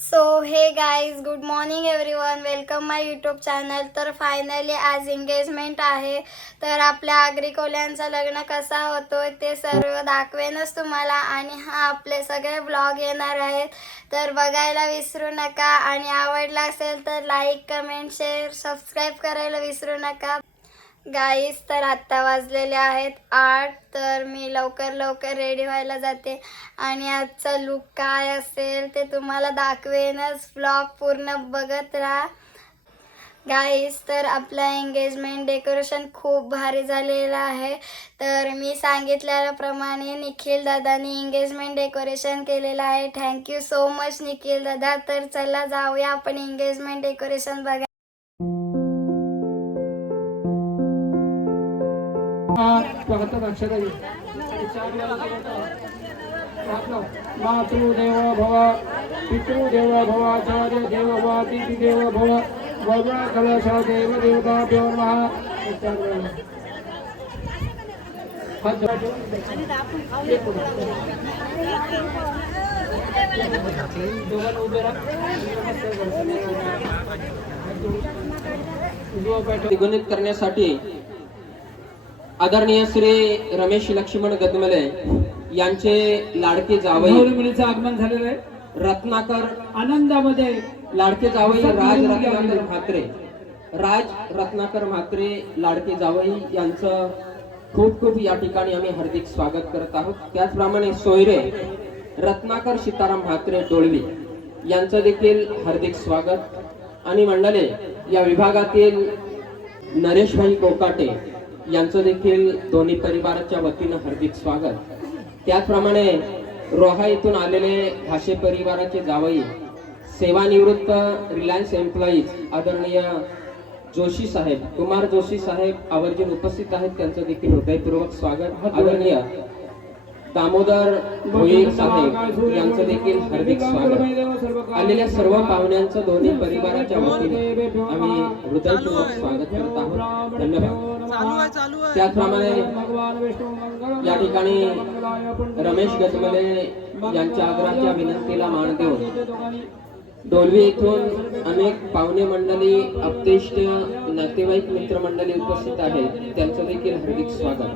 So hey guys, good morning everyone, welcome my YouTube channel. तर finally आज engagement आहे. तर आपल्या आगरी कोल्यांचं लग्न कसा होतोय ते सर्व दाखवेनच तुम्हाला. आणि हा आपले सगळे ब्लॉग येणार आहेत, तर बघायला विसरू नका. आणि आवडला असेल तर लाईक, कमेंट, शेअर, सबस्क्राईब करायला विसरू नका गाईज. तर आत्ता वाजलेले आहेत 8. तर मी लवकर रेडी व्हायला जाते आणि आजचा लुक काय असेल ते तुम्हाला दाखवेनच. व्लॉग पूर्ण बघत राहा गाईज. तर आपलं एंगेजमेंट डेकोरेशन खूप भारी झालेलं आहे. तर मी सांगितल्याप्रमाणे निखिल दादानी एंगेजमेंट डेकोरेशन केलेलं आहे. थँक्यू सो मच निखिल दादा. तर चला जाऊया आपण एंगेजमेंट डेकोरेशन बघा. मातृदेव भव पितृदेव भव आचार्य देव भव अतिथि देव भव वर्ण कलश देव देवताभ्यो नमः. निगुणित करण्यासाठी आदरणीय श्री रमेश लक्ष्मण गदमले यांचे लाडके जावई मुलीचं आगमन झालेलं आहे. रत्नाकर आनंदामध्ये लाडके जावई राज रत्नाकर म्हात्रे, राज रत्नाकर म्हात्रे लाडके जावई यांचं खूप खूप या ठिकाणी आम्ही हार्दिक स्वागत करत आहोत. त्याचप्रमाणे सोयरे रत्नाकर सीताराम म्हात्रे डोळवी यांचं देखील हार्दिक स्वागत. आणि मंडळे या विभागातील नरेशभाई कोकाटे यांचं देखील दोन्ही परिवाराच्या वतीनं हार्दिक स्वागत. त्याचप्रमाणे रोहा येथून आलेले भाषे परिवाराचे जावई सेवानिवृत्त रिलायन्स एम्प्लॉईज आदरणीय जोशी साहेब, कुमार जोशी साहेब आवर्जून उपस्थित आहेत. त्यांचं देखील हृदयपूर्वक स्वागत. आदरणीय दामोदर भोईर साहेब यांचं देखील हार्दिक स्वागत. आलेल्या सर्व पाहुण्यांचं दोन्ही परिवाराच्या वतीने आम्ही हृदयपूर्वक स्वागत करत आहोत. धन्यवाद. त्याचप्रमाणे या ठिकाणी रमेश गजमले यांच्या आग्रहाच्या विनंतीला मान देऊन डोलवी येथून अनेक पाहुणे मंडळी, अपतेष्ट, नातेवाईक, मित्रमंडळी उपस्थित आहेत. त्यांचं देखील हार्दिक स्वागत.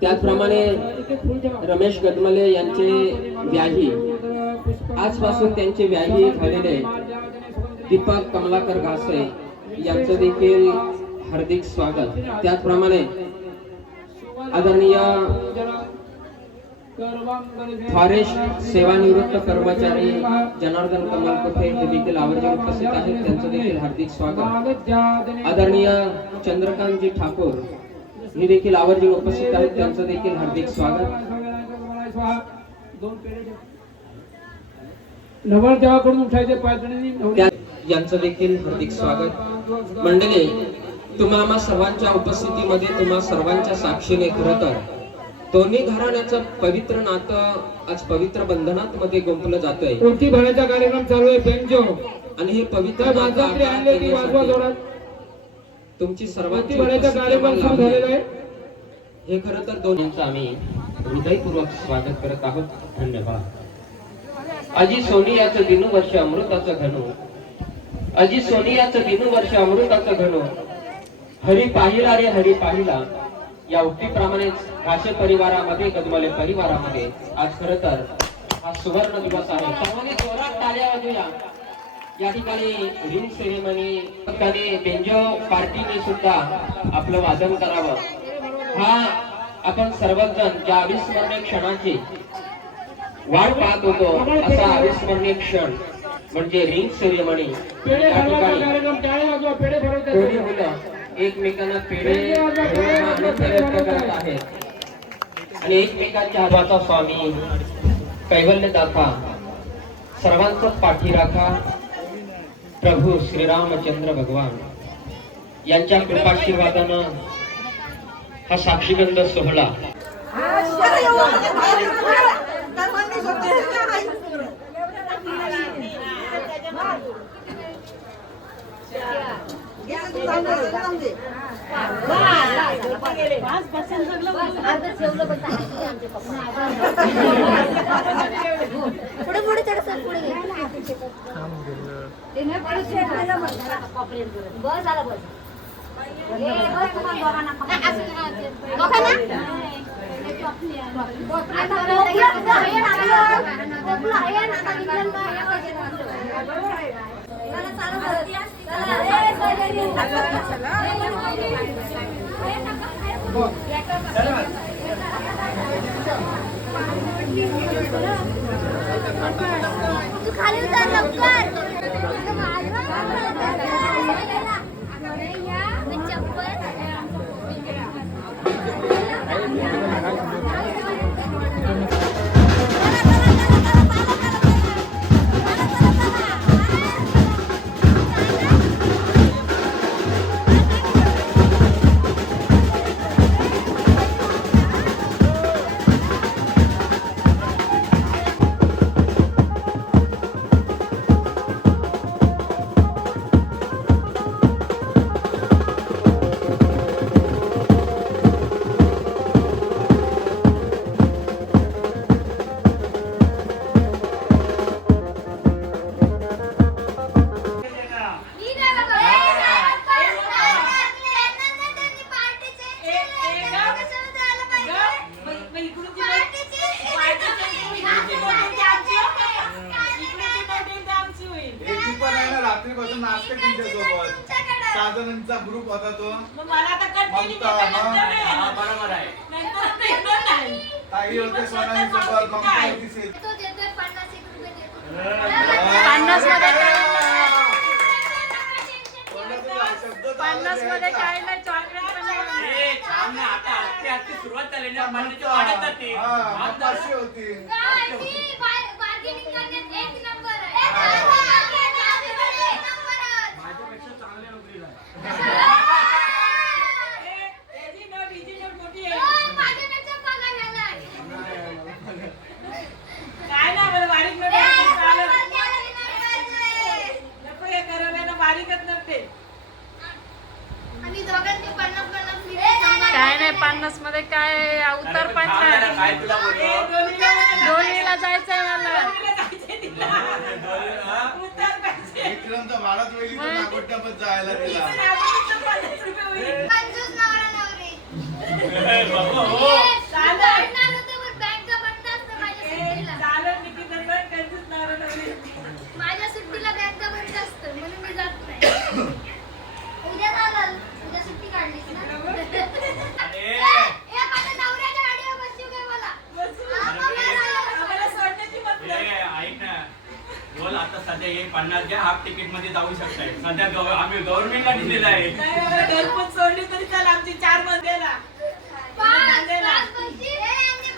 त्याचप्रमाणे रमेश गदमले यांचे व्याही आजपासून त्यांचे व्याही झालेले दीपक कमलाकर घासे यांचं देखील हार्दिक स्वागत. त्याचप्रमाणे आदरणीय फॉरेस्ट सेवानिवृत्त कर्मचारी जनार्दन कमल कुथे हे देखील आवर्जून उपस्थित आहेत. त्यांचं देखील हार्दिक स्वागत. आदरणीय चंद्रकांतजी ठाकूर हे देखील आवर्जून उपस्थित आहेत. त्यांचं देखील हार्दिक स्वागत. नवरदेवाकडून उठायचे पायदणी यांचं देखील हार्दिक स्वागत. मंडळी, तुम्हा आम्हा सर्वांच्या उपस्थितीमध्ये, तुम्हा सर्वांच्या साक्षीने खरं तर दोन्ही घराण्याचं पवित्र नातं आज पवित्र बंधनात मध्ये गुंफलं जातंय. कोणती भरायचा कार्यक्रम चालू आहे बेंजो आणि हे पवित्र तुमची सर्वांची भरायचा कार्यक्रम सुरू झालेला आहे. हे खरं तर दोन्हींचं आम्ही हृदयपूर्वक स्वागत करत आहोत. धन्यवाद. अजी सोनियाचं दिनू वर्ष अमृताचं घनू, अजी सोनियाचं दिनू वर्ष अमृताचं घनू, हरी पाहिला रे हरी पाहिला. या उक्तीप्रमाणेच भाषे परिवारामध्ये, गदमले परिवारामध्ये आज खरं तर हा सुवर्ण दिवस आहे. सर्वांनी जोरात टाळ्या वाजूया. या ठिकाणी रिंग सेरेमनी ठिकाणी बेंजो पार्टीने सुद्धा आपलं वादन करावं. हा आपण सर्वजण ज्या अविस्मरणीय क्षणाची वाट पाहत होतो, असा अविस्मरणीय क्षण म्हणजे रिंग सेरेमनी. या ठिकाणी दोन्ही मुलं एकमेकांना पेढे प्रयत्न करत आहेत आणि एकमेकांच्या हाताचा स्वामी कैवल्यदाता सर्वांचाच पाठीराखा प्रभू श्रीरामचंद्र भगवान यांच्या कृपाशीर्वादानं हा साक्षीगंध सोहळा पुढे पुढे चढ सर, पुढे तू खाली उतर लवकर. रात्रीपासून नाचते तुमच्यासोबत 6 जणांचा ग्रुप होता तो. बरोबर आहे. ताई होते सोनाली सोबत, ममता होती सेठ. तो देतोय 50 रुपये देतो. 50 मध्ये पन्नास मध्ये काय नाही, चॉकलेट पण नाही. ए, छान ना. आता हत्ती हत्ती सुरुवात झाली ना, पन्नासची वाढत जाते. आता 500 होती. बार्गेनिंग करण्यात एक नंबर आहे. माझ्यापेक्षा चांगल्या नोकरीला आहे. माझ्यापेक्षा पगार झाला. काय नाही मला बारीक नव्हते बारीकच नव्हते. आणि दोघांनी 50 काय नाही 50 मध्ये काय उतर पण थांब जरा, नाही. काय तुला बोलतो? दोन्हीला जायचंय मला. विक्रमचा भाडाच वेळी तर नागोट्यापत जायला तिला. कंजूस नवरा नवरी. बाबा, हो. काढणार होतं पण बँका बंद असतं माझ्या सुट्टीला बँका बंद असतं म्हणून मी जात नाही. उद्या चालेल. उद्या सुट्टी काढलीस ना. ए, माझ्या नवऱ्याच्या गाडीवर बसू काय मला? ए, ऐक ना. बोल आता सध्या हे 50 घ्या, हाफ तिकीट मध्ये जाऊ शकताय. सध्या आम्ही गव्हर्नमेंटला दिलेलं आहे. घरपोच सोडली तरी चाल आमची 4 मंदिरा. पाच पैसे. ए, यांनी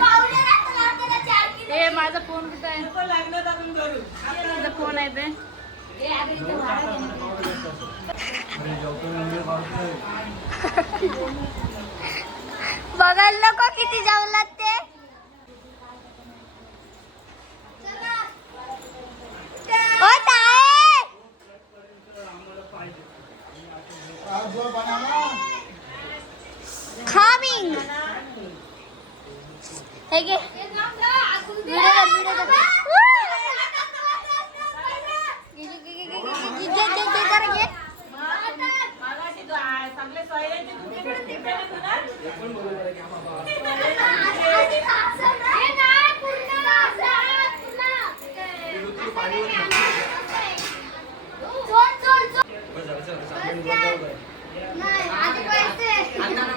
पावले राहतात आपल्याला 4 किलो. ए माझा फोन कुठे आहे? नको लागलं तर आपण करू. माझा फोन आहे बे. बघायला नको किती जेवलात ते. ओ ताई. Coming. हे घे. व्हिडिओ कर. घे. मागाशी चांगले सोयऱ्यांचे तुझे टिफिन तुला.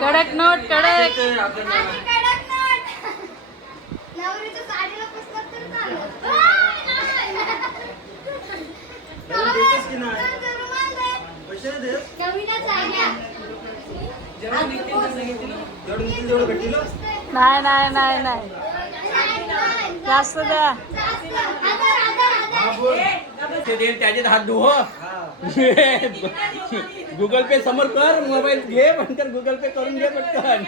कडक नोट कडक. नवरीच्या साडीला पुस्तक तर चाललं. नवीनच साड्या. नाही नाही नाही नाही जास्त द्या. ते देईल त्याचे हात धुव. गुगल पे समोर कर, मोबाईल घे, पण कर गुगल पे करून घे पटकन.